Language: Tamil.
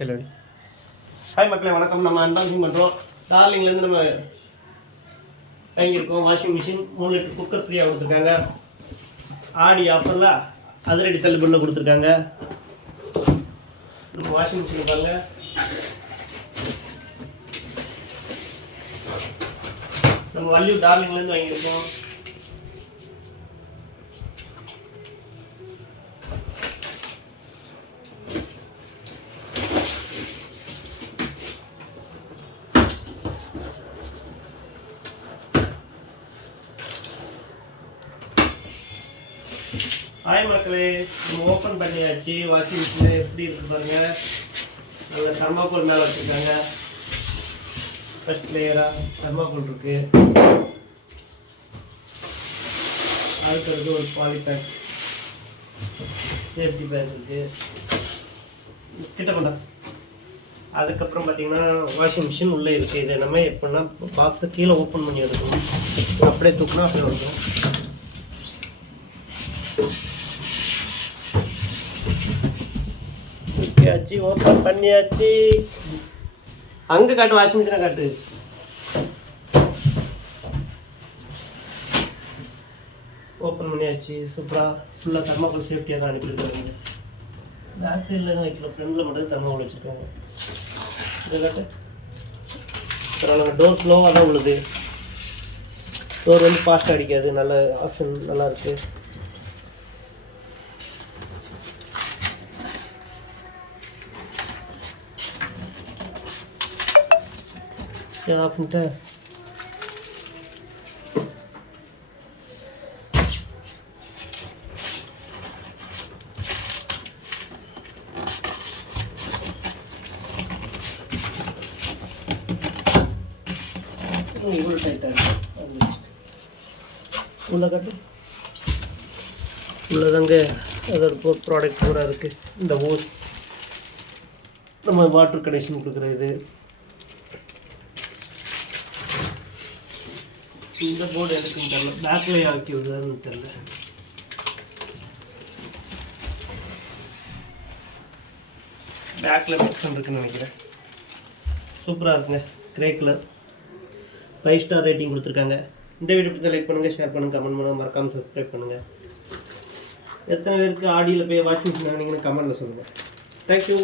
ஹலோ ஹாய் மக்களே வணக்கம். நம்ம அன்பாக்சிங் பண்ணுறோம். டார்லிங்லேருந்து நம்ம வாங்கியிருக்கோம் வாஷிங் மிஷின். 3 லிட்டர் குக்கர் ஃப்ரீயாக கொடுத்துருக்காங்க. ஆடி ஆஃபரில் அதிரடி தள்ளுபடியில் கொடுத்துருக்காங்க. நம்ம வாஷிங் மிஷின் பாருங்கள். நம்ம வள்ளியூர் டார்லிங்லேருந்து வாங்கியிருக்கோம். ஹாய் மக்களே, நம்ம ஓப்பன் பண்ணியாச்சு. வாஷிங் மிஷின் எப்படி இருக்கு பாருங்க. நல்ல தர்மாக்கோல் மேலே வச்சுருக்காங்க. ஃபர்ஸ்ட் லேயராக தர்மாக்கோல் இருக்கு. அதுக்கு ஒரு பாலி பேக், சேஃப்டி பேக் இருக்கு. கிட்ட கொண்டா. அதுக்கப்புறம் பார்த்தீங்கன்னா வாஷிங் மிஷின் உள்ளே இருக்குது. இதை நம்ம எப்படின்னா பாக்ஸை கீழே ஓப்பன் பண்ணி எடுக்கணும். அப்படியே தூக்கினா அப்படியே வந்துடும். தூக்கியாச்சு, ஓப்பன் பண்ணியாச்சு. அங்கே காட்டு, வாஷிங் மிஷினை காட்டு. ஓப்பன் பண்ணியாச்சு. சூப்பராக ஃபுல்லாக தர்மாக்கோல் சேஃப்டியாக தான் அனுப்பியிருக்காங்க. பேக் சைடில் எதுவும் வைக்கல, ஃப்ரெண்டில் மட்டும் தர்மாக்கோல் வச்சுருக்காங்க. இதை காட்டு. பரவாயில்ல, டோர் ஸ்லோவாக தான் உள்ளது. டோர் வந்து ஃபாஸ்ட்டாக அடிக்காது. நல்ல ஆப்ஷன் நல்லாயிருக்கு. ஆஃப் பண்ணிட்டு இவ்வளோ டைட்டாக இருக்கு. உள்ள காட்டு. உள்ளதாங்க அதோட ப்ராடக்ட் பூரா இருக்குது. இந்த ஹோஸ் நம்ம வாட்டர் கனெக்ஷன் கொடுக்குற இது. இந்த போர்டு எதுக்குன்னு தெரியல, பேக்லேயே ஆக்கி விடுதான்னு தெரியல. பேக்கில் மிக்ஸ் பண்ணிருக்குன்னு நினைக்கிறேன். சூப்பராக இருக்குங்க. கிரே கலர், 5 ஸ்டார் ரேட்டிங் கொடுத்துருக்காங்க. இந்த வீடியோ பிடிச்சா லைக் பண்ணுங்கள், ஷேர் பண்ணுங்கள், கமெண்ட் பண்ணுங்கள், மறக்காமல் சப்ஸ்கிரைப் பண்ணுங்கள். எத்தனை பேருக்கு ஆடியில் போய் வாஷிங் மிஷின் வாங்கினீங்கன்னு கமெண்ட்டில் சொல்லுங்கள். தேங்க்யூ.